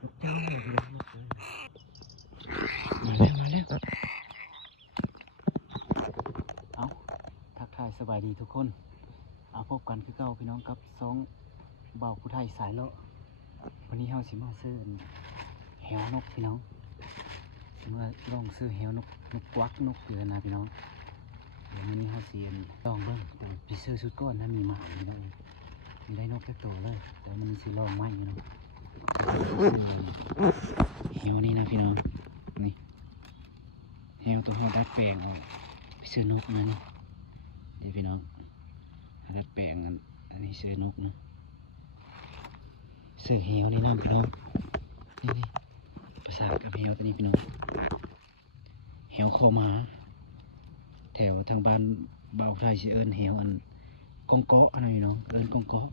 เจ้ามาแล้วมาแล้วเอาทักทายสบายดีทุกคนเอาพบกันคือเก่าพี่น้องกับสองเบาผู้ไทยสายเลาะวันนี้เฮาสิมาซื้อแหวนกพี่น้องสิมาลองซื้อแหวนกกวักนกเกลือนะพี่น้องเดี๋ยววันนี้เฮาสิลองเบิ่งไปซื้อชุดก้อนถ้ามีหมาพี่น้องมีได้นกแค่ตัวเลยแต่มันสิลองไม่พี่น้องแหวนี่นะพี่น้องนี่แหวตัวเฮาดัดแปลงออกไปซื้อนกมานี่ดีพี่น้องดัดแปลงอันนี้ซื้อนกเนาะซื้อแหวนี่นะพี่น้องนี่ประสาทกับแหวตัวนี้พี่น้องแหวคอมาแถวทางบ้านบ่าวไทยสิเอิ้นแหวอันกองเกาะนะพี่น้องเอิ้นกองเกาะ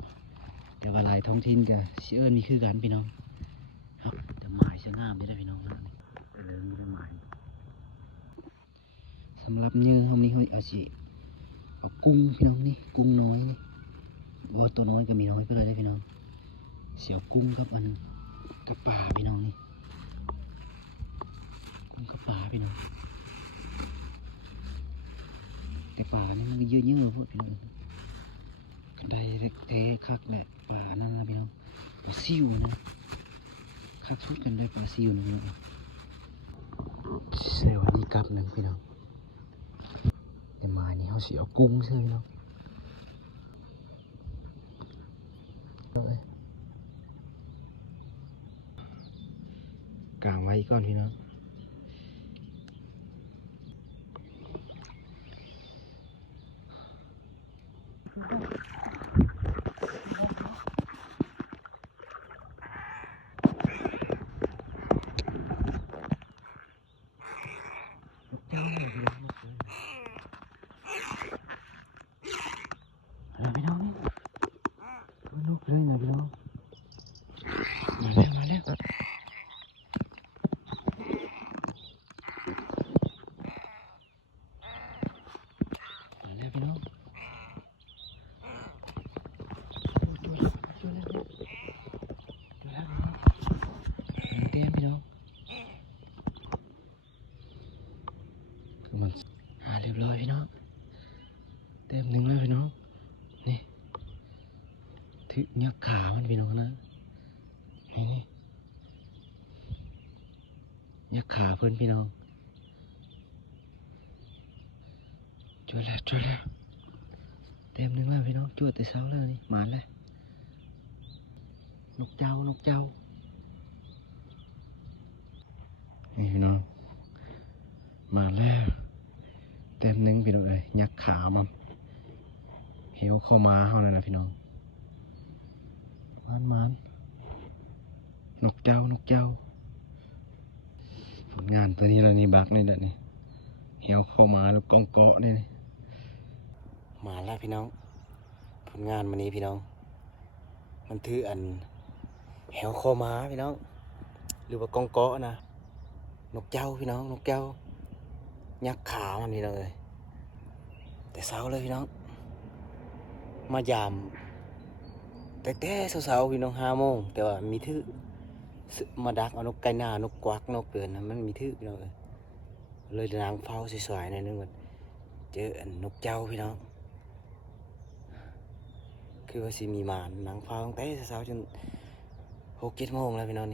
แต่ว่าหลายท้องถิ่นก็สิเอิ้นนี่คือกันพี่น้องครับแต่หมายจะงามไม่ได้พี่น้องนะแต่เรื่องไม่ได้หมายสำหรับเนื้อเขานี้เขาเอาสิเอากุ้งพี่น้องนี่กุ้งน้อยนี่ว่าตัวน้อยก็มีน้อยก็เลยได้พี่น้องเสียวกุ้งกับอันกับปลาพี่น้องนี่กุ้งกับปลาพี่น้องแต่ปลานี่มันเยอะๆพวกพี่น้องกันได้เทคักแหละปลานั่นนะพี่น้องปลาซิวนะคักสุดกันด้วยปลาซิวนะเซลล์นี้กับหนึ่งพี่น้องแต่มานี่เขาสิเอากุ้งใช่ไหมพี่น้องกางไว้ก่อนพี่น้องเจ้าพี่น้องพี่น้องนี่นกเลยนะพี่น้องมาแล้วมาแล้วพี่น้องเต็มพี่น้องมันเรียบร้อยพี่น้องเต็มหนึ่งแล้วพี่น้องนี่ถึงยักษ์ขามันพี่น้องนะนี่ยักษ์ขาเพื่อนพี่น้องช่วยแล้วเต็มหนึ่งแล้วพี่น้องช่วยแต่เช้าเลยนี่มาเลยนกเจ้านี่พี่น้องมาแล้วเต็มหนึ่งพี่น้องเอ้ยยักษ์ขามันเหวเข้ามาเฮาเลยนะพี่น้องมันนกเจ้าผลงานตัวนี้เรานี่บักนี่เด้อนี่เหวเข้ามาแล้วกองเกาะนี่มาแล้วพี่น้องผลงานวันนี้พี่น้องมันถืออันเหวเข้ามาพี่น้องหรือว่ากองเกาะนะนกเจ้าพี่น้องนกเจ้ายักษ์ขามันพี่น้องเลยแต่เช้าเลยพี่น้องมายามแต่เช้าพี่น้อง5 โมงแต่ว่ามีทื่อมาดักเอานกไก่หน้านกกวักนกเกินนะมันมีทื่อพี่น้องเลยนางเฝ้าสวยๆในนึงมันเจอนกเจ้าพี่น้องคือว่าสิมีมานางเฝ้าตั้งแต่เช้าจน6-7 โมงแล้วพี่น้อง